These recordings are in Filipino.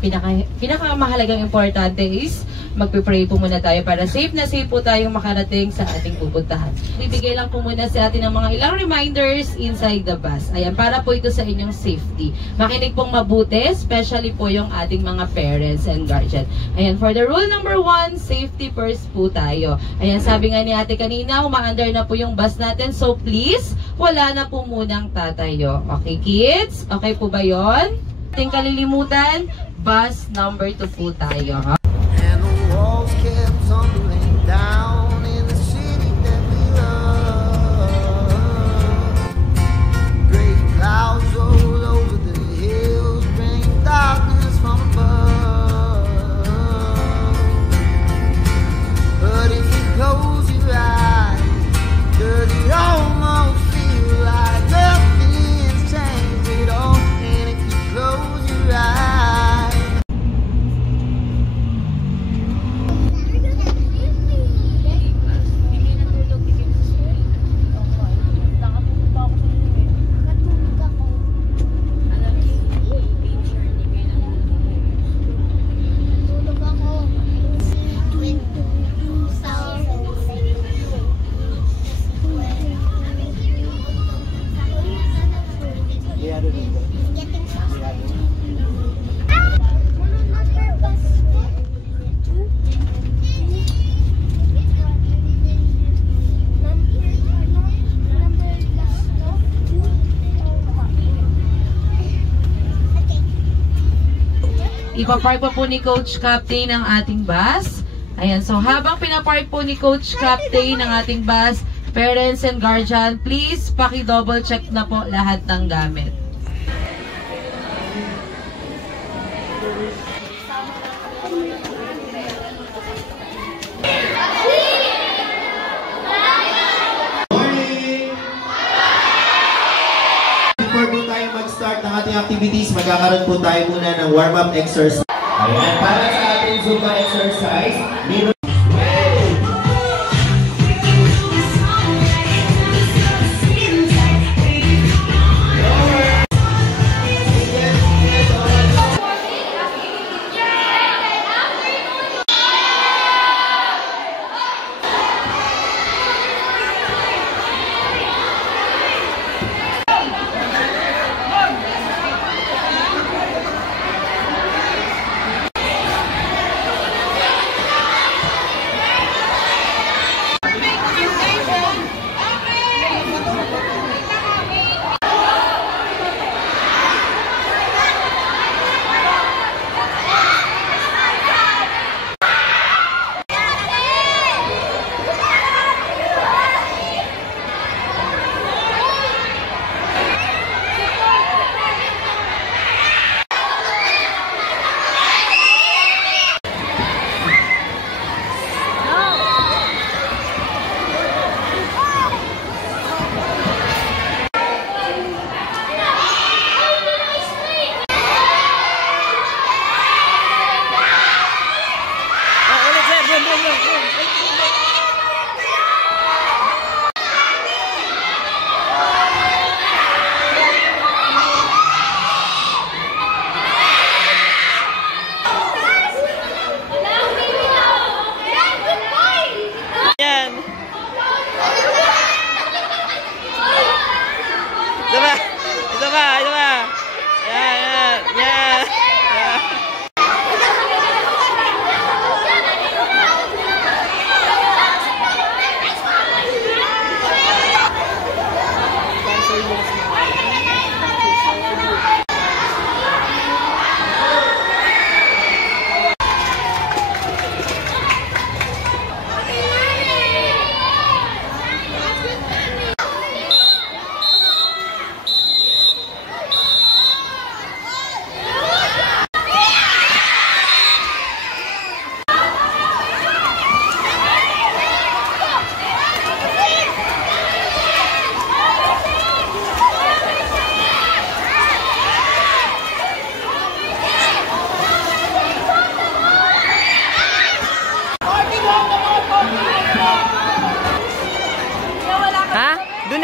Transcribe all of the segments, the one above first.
pinakamahalagang importante is magpe-pray po muna tayo para safe na safe po tayong makarating sa ating pupuntahan. Bibigay lang po muna sa atin ng mga ilang reminders inside the bus. Ayan, para po ito sa inyong safety. Makinig pong mabuti, especially po yung ating mga parents and guardian. Ayan, for the rule number 1, safety first po tayo. Ayan, sabi nga ni ate kanina, uma-under na po yung bus natin. So please, wala na po munang tatayo. Okay kids? Okay po ba yun? Ating kalilimutan, bus number 2 po tayo. Kept tumbling down in the city that we love. Great clouds roll over the hills, bring darkness from above. But if you close your eyes, does it almost feel like nothing's changed at all? And if you close your eyes, ipapark po ni Coach Captain ang ating bus. Ayan, so habang pinapark po ni Coach Captain ang ating bus, parents and guardian, please paki-double check na po lahat ng gamit. Activities, magkakaroon po tayo muna ng warm-up exercise. Ayan, para sa ating Zumba exercise,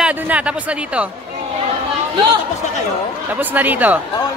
Doon na. Tapos na dito. Tapos na kayo? Tapos na dito. Oo,